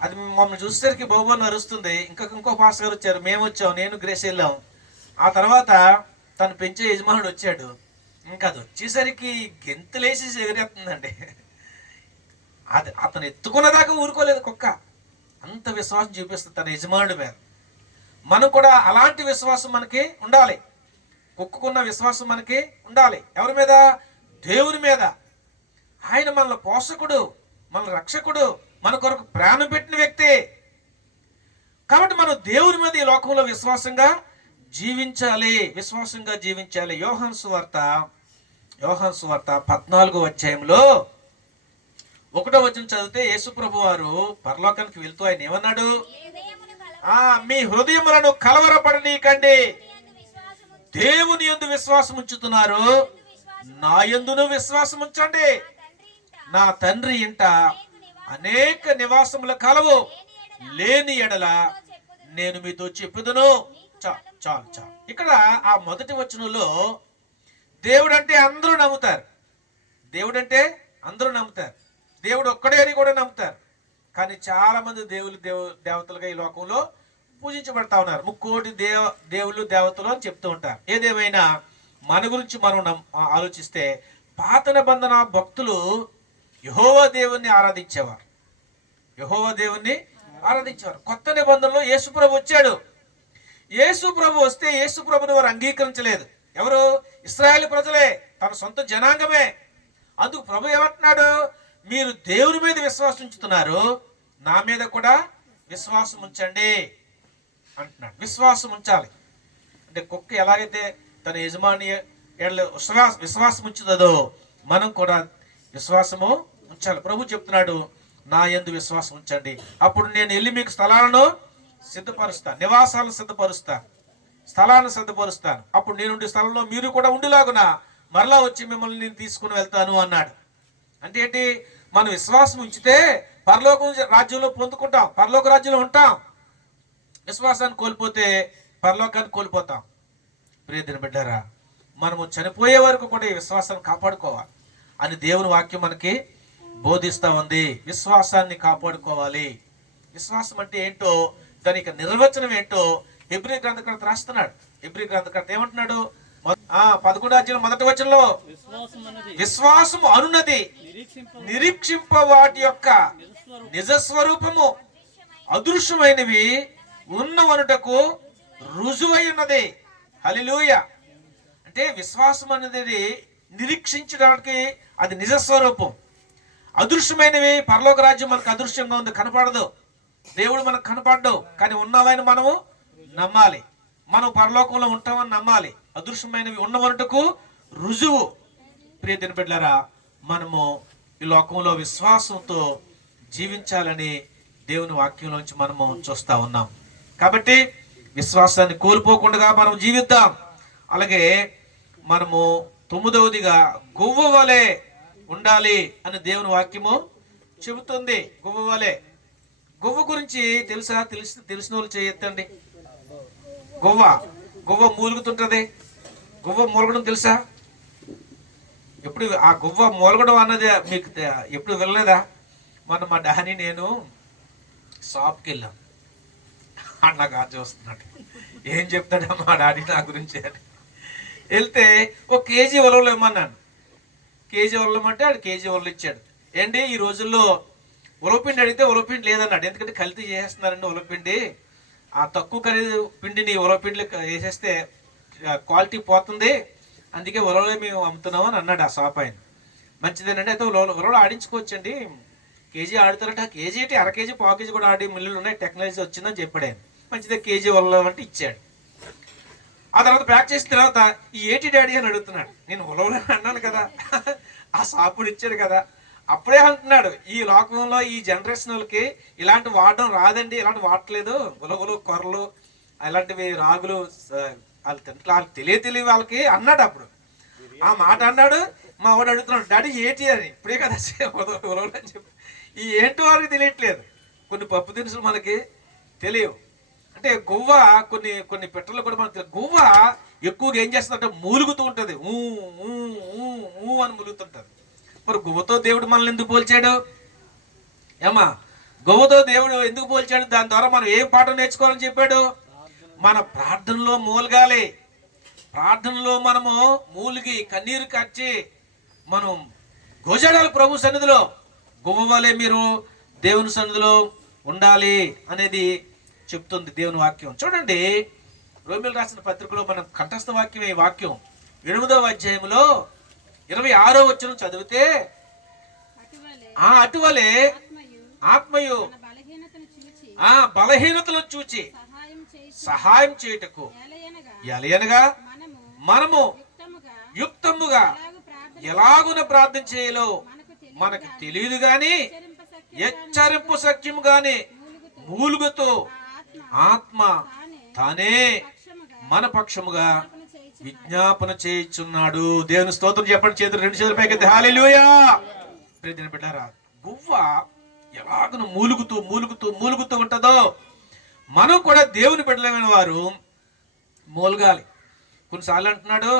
అది మమ్మల్ని చూసేసరికి బాబు అరుస్తుంది. ఇంకో పాస్టర్ గారు వచ్చారు, మేము వచ్చాం, నేను గ్రేస్ వెళ్ళాం. ఆ తర్వాత తను పెంచే యజమానుడు వచ్చాడు. ఇంకా అది వచ్చేసరికి గెంతులేసి ఎగిరేస్తుందండి. అతను ఎత్తుకున్నదాకా ఊరుకోలేదు కుక్క. అంత విశ్వాసం చూపిస్తుంది తన యజమానుడి మీద. మనం కూడా అలాంటి విశ్వాసం మనకి ఉండాలి. కుక్కకున్న విశ్వాసం మనకి ఉండాలి. ఎవరి మీద? దేవుని మీద. ఆయన మన పోషకుడు, మన రక్షకుడు, మన కొరకు ప్రాణం పెట్టిన వ్యక్తి. కాబట్టి మనం దేవుని మీద ఈ లోకంలో విశ్వాసంగా జీవించాలి. యోహాను సువార్త 14వ అధ్యాయంలో 1వ వచనం చదివితే యేసు ప్రభు వారు పరలోకానికి వెళ్తూ ఆయన ఏమన్నాడు? మీ హృదయములను కలవరపడనీకండి. దేవుని యందు విశ్వాసం ఉంచుతున్నారు, నా యందును విశ్వాసం ఉంచండి. నా తండ్రి ఇంట అనేక నివాసముల కలవు, లేని ఎడల నేను మీతో చెప్పుదును. చాలు. ఇక్కడ ఆ మొదటి వచనంలో దేవుడు అంటే అందరూ నమ్ముతారు. దేవుడు ఒక్కడే అని కూడా నమ్ముతారు. కానీ చాలా మంది దేవతలుగా ఈ లోకంలో పూజించబడతా ఉన్నారు. 3 కోటి దేవుళ్ళు దేవతలు అని చెప్తూ ఉంటారు. ఏదేమైనా మన గురించి మనం ఆలోచిస్తే పాత నిబంధన భక్తులు యెహోవా దేవుణ్ణి ఆరాధించేవారు. కొత్త నిబంధనలో యేసు ప్రభు వచ్చాడు. యేసు ప్రభు వస్తే యేసు ప్రభుని వారు అంగీకరించలేదు. ఎవరు? ఇశ్రాయేలు ప్రజలే, తన సొంత జనాంగమే. అందుకు ప్రభు ఏమంటున్నాడు? మీరు దేవుని మీద విశ్వాసం ఉంచుతున్నారు, నా మీద కూడా విశ్వాసం ఉంచండి అంటున్నాడు. విశ్వాసం ఉంచాలి అంటే కుక్క ఎలాగైతే తన యజమాని విశ్వాసం ఉంచుతుందో మనం కూడా విశ్వాసము ఉంచాలి. ప్రభు చెప్తున్నాడు, నా యందు విశ్వాసం ఉంచండి, అప్పుడు నేను వెళ్ళి మీకు స్థలాలను సిద్ధపరుస్తాను, నివాసాలను సిద్ధపరుస్తాను. అప్పుడు నేనుండే స్థలంలో మీరు కూడా ఉండిలాగున మరలా వచ్చి మిమ్మల్ని నేను తీసుకుని వెళ్తాను అన్నాడు. అంటే ఏంటి? మనం విశ్వాసం ఉంచితే పరలోక రాజ్యంలో పొందుకుంటాం, పరలోక రాజ్యంలో ఉంటాం. విశ్వాసాన్ని కోల్పోతే పరలోకాన్ని కోల్పోతాం. ప్రియమైన బిడ్డారా, మనము చనిపోయే వరకు కూడా ఈ విశ్వాసాన్ని కాపాడుకోవాలి అని దేవుని వాక్యం మనకి బోధిస్తా ఉంది. విశ్వాసాన్ని కాపాడుకోవాలి. విశ్వాసం అంటే ఏంటో, దానికి నిర్వచనం ఏంటో హెబ్రీ గ్రంథకర్త రాస్తున్నాడు. హెబ్రీ గ్రంథకర్త ఏమంటున్నాడు? 11వ అధ్యాయం 1వ వచనంలో విశ్వాసము అనున్నది నిరీక్షింప వాటి యొక్క నిజస్వరూపము, అదృశ్యమైనవి ఉన్నవనుటకు రుజువై ఉన్నది. హల్లెలూయా. అంటే విశ్వాసం అనేది నిరీక్షించడానికి అది నిజస్వరూపం. అదృశ్యమైనవి, పరలోక రాజ్యం మనకు అదృశ్యంగా ఉంది, కనపడదు. దేవుడు మనకు కనపడ్డు, కానీ ఉన్నవని మనము నమ్మాలి. మనం పరలోకంలో ఉంటామని నమ్మాలి. అదృశ్యమైనవి ఉన్నవన్నట్టుకు రుజువు. ప్రియమైన బిడ్డలారా, మనము ఈ లోకంలో విశ్వాసంతో జీవించాలని దేవుని వాక్యంలోంచి మనము చూస్తా ఉన్నాం. కాబట్టి విశ్వాసాన్ని కోల్పోకుండా మనం జీవిద్దాం. అలాగే మనము 9వదిగా గువ్వ వలె ఉండాలి అని దేవుని వాక్యము చెబుతుంది. గువ్వ వలె. గువ్వ గురించి తెలుసా? తెలిసిన వాళ్ళు చేయొద్దండి. గువ్వ మూలుగుతుంటది. గువ్వ మూలగడం తెలుసా? ఎప్పుడు ఆ గువ్వ మూలగడం అన్నది మీకు ఎప్పుడు వెళ్ళలేదా? మొన్న మా డానీ నేను షాప్కి వెళ్ళాం. అన్నగా చూస్తున్నాడు, ఏం చెప్తాడా మా డాడీ నా గురించి అని. వెళ్తే ఒక కేజీ ఉలవలు ఇమ్మన్నాను. కేజీ ఉలవమంటే ఆడు కేజీ ఉలవలు ఇచ్చాడు. ఏంటి ఈ రోజుల్లో ఉలవపిండి అడిగితే ఉలవపిండి లేదన్నాడు. ఎందుకంటే కల్తీ చేసేస్తున్నారండి ఉలవపిండి. ఆ తక్కువ ఖరీదు పిండిని ఉలవపిండిలో వేసేస్తే క్వాలిటీ పోతుంది, అందుకే ఉలవలే మేము అమ్ముతున్నాం అని అన్నాడు ఆ షాప్ ఆయన. మంచిదేనండి, అయితే ఉలవలు ఆడించుకోవచ్చండి. కేజీ ఆడుతారంటే ఆ కేజీ ఏంటి, అర కేజీ పావు కేజీ కూడా ఆడే మిల్లులు ఉన్నాయి, టెక్నాలజీ వచ్చిందని చెప్పాడు ఆయన. మంచిదే, కేజీ ఉలవలు అంటే ఇచ్చాడు. ఆ తర్వాత ప్యాక్ చేసిన తర్వాత ఈ ఏటి డాడీ అని అడుగుతున్నాడు. నేను ఉలవలు అన్నాను కదా, ఆ షాపుడు ఇచ్చాడు కదా. అప్పుడే అంటున్నాడు, ఈ లోకంలో ఈ జనరేషన్ వాళ్ళకి ఇలాంటి వాడడం రాదండి, ఇలాంటి వాడట్లేదు, ఉలవలు కొర్రలు అలాంటివి రాగులు వాళ్ళకి తెలియ వాళ్ళకి అన్నాడు. అప్పుడు ఆ మాట అన్నాడు. మా వాడు అడుగుతున్నాడు, డాడీ ఏటి అని. ఇప్పుడే కదా ఉలవలు అని చెప్పి. ఈ ఏంటో వాళ్ళకి తెలియట్లేదు. కొన్ని పప్పు దినుసులు మనకి తెలియవు. అంటే గువ్వ కొన్ని పెట్టలు కూడా మనకు తెలియదు. గువ్వ ఎక్కువగా ఏం చేస్తుందంటే మూలుగుతూ ఉంటుంది, ఊ ఊ ఊ ఊ అని మూలుగుతుంటుంది. మరి గువ్వతో దేవుడు మనల్ని ఎందుకు పోల్చాడు? ఏమా, గువ్వతో దేవుడు ఎందుకు పోల్చాడు? దాని ద్వారా మనం ఏం పాఠం నేర్చుకోవాలని చెప్పాడు? మన ప్రార్థనలో మూలగాలి. ప్రార్థనలో మనము మూలిగి కన్నీరు కచ్చి మనం గోజాడాలి ప్రభు సన్నిధిలో. గువ్వ వలె మీరు దేవుని సన్నిధిలో ఉండాలి అనేది చెప్తుంది దేవుని వాక్యం. చూడండి, రోమిలు రాసిన పత్రికలో మనం కంఠస్థ వాక్యం ఈ వాక్యం 8వ అధ్యాయంలో 26వ వచనం చదివితే, అటువలే ఆత్మయు బలహీనతలను చూచి సహాయం చేయుటకు ఎలయనగా మనము యుక్తముగా ఎలాగున ప్రార్థన చేయాలో మనకు తెలియదు గాని హెచ్చరింపు సఖ్యము గాని మూలుగుతో ఆత్మ తానే మన పక్షముగా విజ్ఞాపన చేయుచున్నాడు. దేవుని స్తోత్రం చెప్పండి. చేతులు 2 చేతుల పైకి హల్లెలూయా. ప్రియమైన బిడ్డలారా, గువ్వ ఎలాగను మూలుగుతూ మూలుగుతూ మూలుగుతూ ఉంటుందో మనం కూడా దేవుని బిడ్డలమైన వారు మూలగాలి. కొన్నిసార్లు అంటున్నాడు,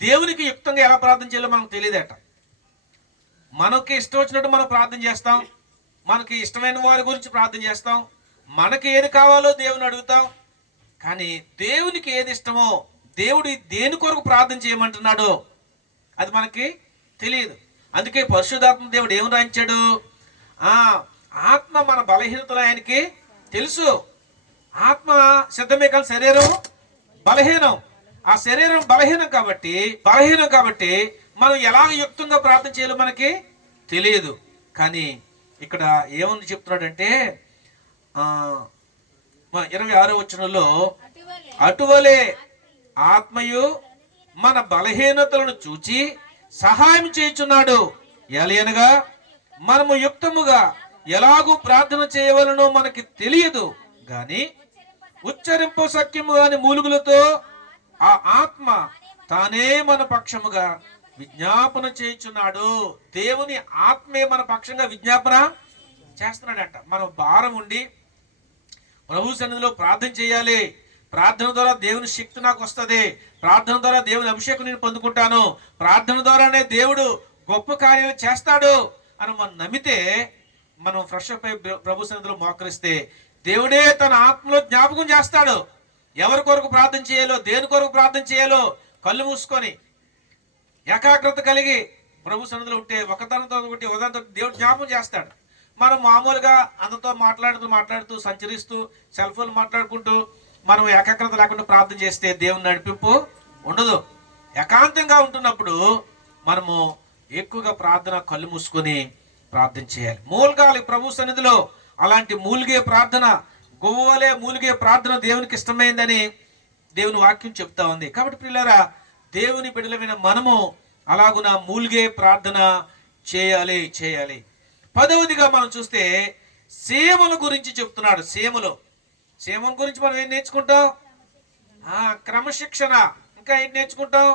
దేవునికి యుక్తంగా ఎలా ప్రార్థన చేయాలో మనకు తెలియదట. మనకి ఇష్టం వచ్చినట్టు మనం ప్రార్థన చేస్తాం, మనకి ఇష్టమైన వారి గురించి ప్రార్థన చేస్తాం, మనకి ఏది కావాలో దేవుని అడుగుతాం. కానీ దేవునికి ఏది ఇష్టమో, దేవుడు దేని కొరకు ప్రార్థన చేయమంటున్నాడో అది మనకి తెలియదు. అందుకే పరిశుద్ధాత్మ దేవుడు ఏమి రాయించాడు? ఆత్మ మన బలహీనతలు ఆయనకి తెలుసు. ఆత్మ సిద్ధమే కానీ శరీరం బలహీనం. ఆ శరీరం బలహీనం కాబట్టి మనం ఎలా యుక్తంగా ప్రార్థన చేయాలో మనకి తెలియదు. కానీ ఇక్కడ ఏమని చెప్తున్నాడంటే 26వ వచనంలో, అటువలే ఆత్మయు మన బలహీనతలను చూచి సహాయం చేయుచున్నాడు. ఎలయనగా మనము యుక్తముగా ఎలాగూ ప్రార్థన చేయవలనో మనకి తెలియదు గాని ఉచ్చరింపు సఖ్యము గాని మూలుగులతో ఆ ఆత్మ తానే మన పక్షముగా విజ్ఞాపన చేయుచున్నాడు. దేవుని ఆత్మే మన పక్షంగా విజ్ఞాపన చేస్తున్నాడంట. మనం భారం ఉండి ప్రభు సన్నిధిలో ప్రార్థన చేయాలి. ప్రార్థన ద్వారా దేవుని శక్తి నాకు వస్తుంది, ప్రార్థన ద్వారా దేవుని అభిషేకం నేను పొందుకుంటాను, ప్రార్థన ద్వారానే దేవుడు గొప్ప కార్యాలు చేస్తాడు అని మనం నమ్మితే, మనం ఫ్రెష్ అప్ అయి ప్రభు సన్నిధిలో మోకరిస్తే దేవుడే తన ఆత్మలో జ్ఞాపకం చేస్తాడు. ఎవరి కొరకు ప్రార్థన చేయాలో, దేని కొరకు ప్రార్థన చేయాలో కళ్ళు మూసుకొని ఏకాగ్రత కలిగి ప్రభు సన్నిధిలో ఉంటే ఒకదానితో ఒకటి దేవుడు జ్ఞాపకం చేస్తాడు. మనం మామూలుగా అందరితో మాట్లాడుతూ సంచరిస్తూ సెల్ ఫోన్ మాట్లాడుకుంటూ మనం ఏకాగ్రత లేకుండా ప్రార్థన చేస్తే దేవుని నడిపింపు ఉండదు. ఏకాంతంగా ఉంటున్నప్పుడు మనము ఎక్కువగా ప్రార్థన కళ్ళు మూసుకొని ప్రార్థన చేయాలి. మూలగాలి ప్రభు సన్నిధిలో. అలాంటి మూలిగే ప్రార్థన, గువ్వలే మూలిగే ప్రార్థన దేవునికి ఇష్టమైందని దేవుని వాక్యం చెప్తా ఉంది. కాబట్టి ప్రియులారా, దేవుని బిడ్డలమైన మనము అలాగున మూలిగే ప్రార్థన చేయాలి. 10వదిగా మనం చూస్తే సేమల గురించి చెప్తున్నాడు. సేమల గురించి మనం ఏం నేర్చుకుంటాం? క్రమశిక్షణ. ఇంకా ఏం నేర్చుకుంటాం?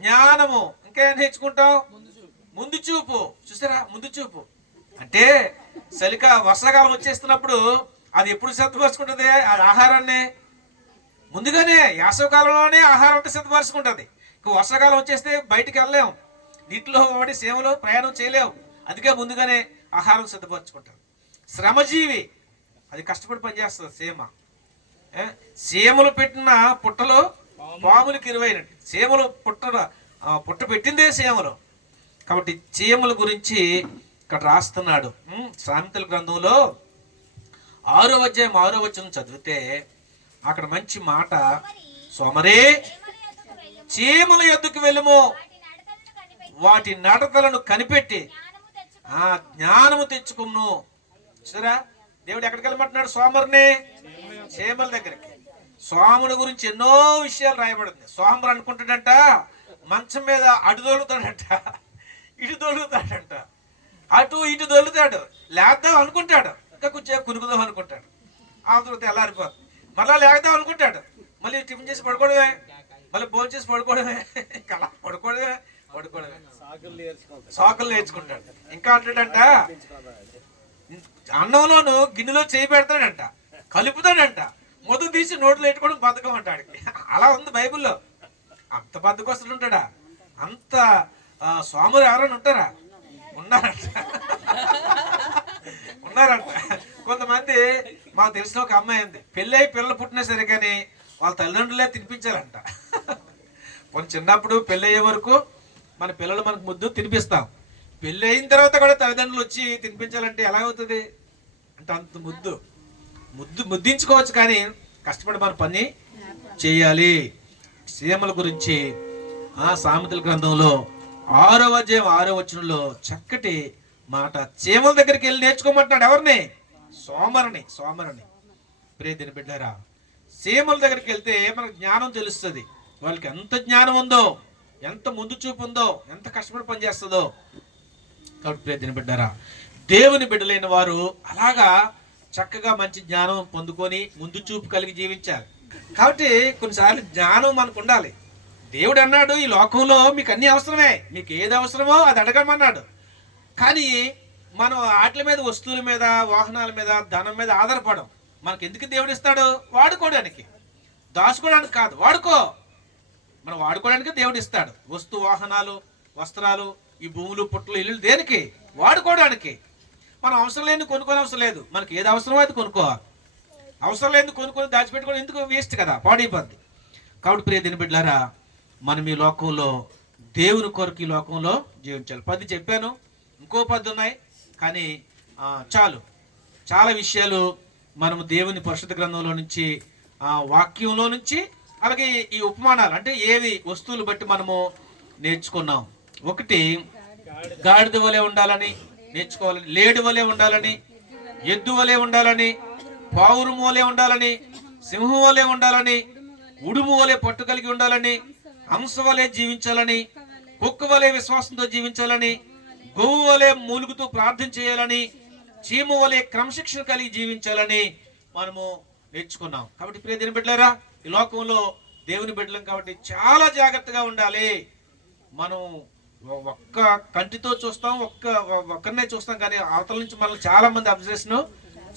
జ్ఞానము. ఇంకా ఏం నేర్చుకుంటాం? ముందు చూపు. చూసారా, ముందు చూపు అంటే వర్షాకాలం వచ్చేస్తున్నప్పుడు అది ఎప్పుడు సిద్ధపరుచుకుంటుంది? అది ఆహారాన్ని ముందుగానే వేసవికాలంలోనే ఆహారం అంటే సిద్ధపరుచుకుంటుంది. ఇంక వర్షాకాలం వచ్చేస్తే బయటికి వెళ్ళలేము, నీటిలో వాడి సేమలో ప్రయాణం చేయలేము. అందుకే ముందుగానే ఆహారం సిద్ధపరచుకుంటారు. శ్రమజీవి, అది కష్టపడి పనిచేస్తుంది సేమలు పెట్టిన పుట్టలో పాములకు ఇరువైనట్టు. సేమలు పుట్ట పెట్టిందే సేమలు. కాబట్టి చీమల గురించి ఇక్కడ రాస్తున్నాడు. సామెతల గ్రంథంలో 6వ అధ్యాయం 6వ వచనం చదివితే అక్కడ మంచి మాట, సోమరే చీమల యొద్దకు వెళ్ళుము, వాటి నడతలను కనిపెట్టి జ్ఞానము తెచ్చుకును. సరే, దేవుడు ఎక్కడికి వెళ్ళమంటున్నాడు? సోమరిని చీమల దగ్గరికి. సోముడు గురించి ఎన్నో విషయాలు రాయబడింది. సోమరు అనుకుంటాడంట మంచం మీద అటు దొరుకుతాడంట, ఇటు దొరుకుతాడంట, అటు ఇటు దొరుకుతాడు. లేద్దాం అనుకుంటాడు, ఇంకా కొంచెం కునుకుదాం అనుకుంటాడు, ఆ తర్వాత ఎల్లారిపోతుంది. మళ్ళీ లేద్దాం అనుకుంటాడు, మళ్ళీ టిఫిన్ చేసి పడుకోవడమే, మళ్ళీ భోజనం చేసి పడుకోవడమే, ఇంకా అలా పడుకోవడమే. సాకులు నేర్చుకుంటాడు. ఇంకా అంటాడంట అన్నంలోను గిన్నెలో చేయి పెడతాడంట, కలుపుతాడంట, మొదలు తీసి నోట్లో పెట్టుకోవడం బద్ధకం అంటాడు. అలా ఉంది బైబిల్లో. అంత బద్ధకొస్తుడు ఉంటాడా? అంత స్వాములు ఎవరైనా ఉంటారా? ఉన్నారంట. కొంతమంది మాకు తెలిసిన ఒక అమ్మాయి ఉంది, పెళ్ళి అయి పిల్లలు పుట్టినా సరే కానీ వాళ్ళ తల్లిదండ్రులే తినిపించాలంట. కొన్ని చిన్నప్పుడు పెళ్ళి అయ్యే వరకు మన పిల్లలు మనకు ముద్దు తినిపిస్తాం, పెళ్ళి అయిన తర్వాత కూడా తల్లిదండ్రులు వచ్చి తినిపించాలంటే ఎలా అవుతుంది? అంటే అంత ముద్దించుకోవచ్చు, కానీ కష్టపడి మన పని చేయాలి. సీమల గురించి సామెతల గ్రంథంలో 6వ అధ్యాయం 6వ వచనంలో చక్కటి మాట. చీమల దగ్గరికి వెళ్ళి నేర్చుకోమంటున్నాడు. ఎవరిని? సోమరిని. ప్రియమైన బిడ్డలారా, చీమల దగ్గరికి వెళ్తే మనకు జ్ఞానం తెలుస్తుంది. వాళ్ళకి ఎంత జ్ఞానం ఉందో, ఎంత ముందు చూపు ఉందో, ఎంత కష్టపడి పనిచేస్తుందో. కాబట్టి ప్రియమైన బిడ్డలారా, దేవుని బిడ్డలైన వారు అలాగా చక్కగా మంచి జ్ఞానం పొందుకొని ముందు చూపు కలిగి జీవించాలి. కాబట్టి కొన్నిసార్లు జ్ఞానం మనకు ఉండాలి. దేవుడు అన్నాడు, ఈ లోకంలో మీకు అన్ని అవసరమే, మీకు ఏది అవసరమో అది అడగమన్నాడు. కానీ మనం వాటి మీద, వస్తువుల మీద, వాహనాల మీద, ధనం మీద ఆధారపడం. మనకు ఎందుకు దేవుడు ఇస్తాడు? వాడుకోవడానికి, దాచుకోవడానికి కాదు. మనం వాడుకోవడానికి దేవుడు ఇస్తాడు. వాహనాలు, వస్త్రాలు, ఈ భూములు, పుట్టలు, ఇల్లు దేనికి? వాడుకోవడానికి. మనం అవసరం లేని కొనుక్కోని అవసరం లేదు. మనకి ఏది అవసరమో అది కొనుక్కోవాలి. అవసరం లేని కొనుక్కొని దాచిపెట్టుకొని ఎందుకు? వేస్ట్ కదా, పాడైపోద్ది. కాబట్టి ప్రియమైన బిడ్డలారా, మనం ఈ లోకంలో దేవుని కొరకు ఈ లోకంలో జీవించాలి. 10 చెప్పాను, ఇంకో 10 ఉన్నాయి, కానీ చాలా విషయాలు మనము దేవుని పరిశుద్ధ గ్రంథంలో నుంచి, వాక్యంలో నుంచి, అలాగే ఈ ఉపమానాలు అంటే ఏవి వస్తువులు బట్టి మనము నేర్చుకున్నాం. 1 గాడిద వలె ఉండాలని నేర్చుకోవాలని, లేడి వలె ఉండాలని, ఎద్దు వలె ఉండాలని, పావురము వలె ఉండాలని, సింహం వలె ఉండాలని, ఉడుము వలె పట్టు కలిగి ఉండాలని, హంస వలె జీవించాలని, కుక్క వలె విశ్వాసంతో జీవించాలని, గోవు వలె మూలుగుతూ ప్రార్థన చేయాలని, చీమ వలె క్రమశిక్షణ కలిగి జీవించాలని మనము నేర్చుకున్నాం. కాబట్టి ప్రియమైన బిడ్డలారా, ఈ లోకంలో దేవుని బిడ్డలం కాబట్టి చాలా జాగ్రత్తగా ఉండాలి. మనం ఒక్క కంటితో చూస్తాం, ఒక్కరినే చూస్తాం, కానీ అవతల నుంచి మనల్ని చాలా మంది అబ్జర్వేషన్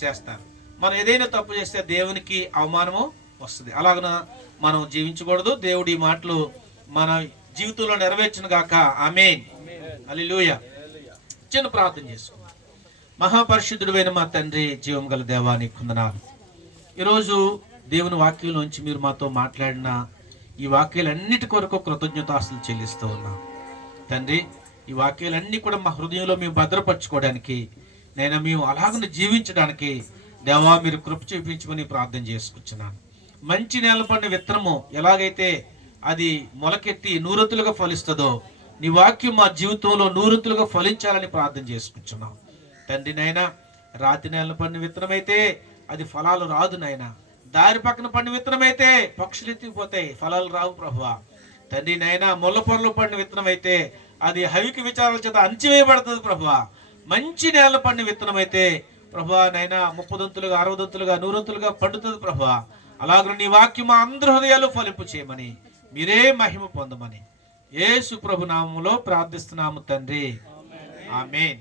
చేస్తారు. మనం ఏదైనా తప్పు చేస్తే దేవునికి అవమానము వస్తుంది. అలాగన మనం జీవించకూడదు. దేవుడు ఈ మాటలు మన జీవితంలో నెరవేర్చును గాక. ఆమేన్. హల్లెలూయా. చిన్న ప్రార్థన చేసుకుందాం. మహాపరిశుద్ధుడైన మా తండ్రి, జీవం గల దేవా, నీకు వందనాలు. ఈరోజు దేవుని వాక్యంలోంచి మీరు మాతో మాట్లాడిన ఈ వాక్యాలన్నిటి కొరకు కృతజ్ఞతాస్తులు చెల్లిస్తూ ఉన్నాం తండ్రి. ఈ వాక్యాలన్నీ కూడా మా హృదయంలో మేము భద్రపరచుకోవడానికి, మేము అలాగనే జీవించడానికి దేవా మీరు కృప చూపించమని ప్రార్థన చేసుకుంటున్నాను. మంచి నేల పడిన విత్తనము ఎలాగైతే అది మొలకెత్తి నూరంతులుగా ఫలిస్తుందో, నీ వాక్యం మా జీవితంలో నూరంతులుగా ఫలించాలని ప్రార్థన చేసుకుంటున్నాం తండ్రి. నాయనా, రాతి నేల పడిన విత్తనం అయితే అది ఫలాలు రాదు నాయనా. దారి పక్కన పండిన విత్తనం అయితే పక్షులు ఎత్తిపోతాయి, ఫలాలు రావు ప్రభువా. తండ్రి నైనా ముళ్ళ పొరలు పండిన విత్తనం అయితే అది హవికి విచారాల చేత అంచివేయబడుతుంది ప్రభువా. మంచి నేల పండిన విత్తనం అయితే ప్రభువా నైనా 30 దంతులుగా 60 దంతులుగా 100 దంతులుగా పండుతుంది ప్రభువా. అలాగే నీ వాక్యం మా అందరి హృదయాలు ఫలింపు చేయమని, మీరే మహిమ పొందమని యేసు ప్రభు నామములో ప్రార్థిస్తున్నాము తండ్రి, ఆమేన్.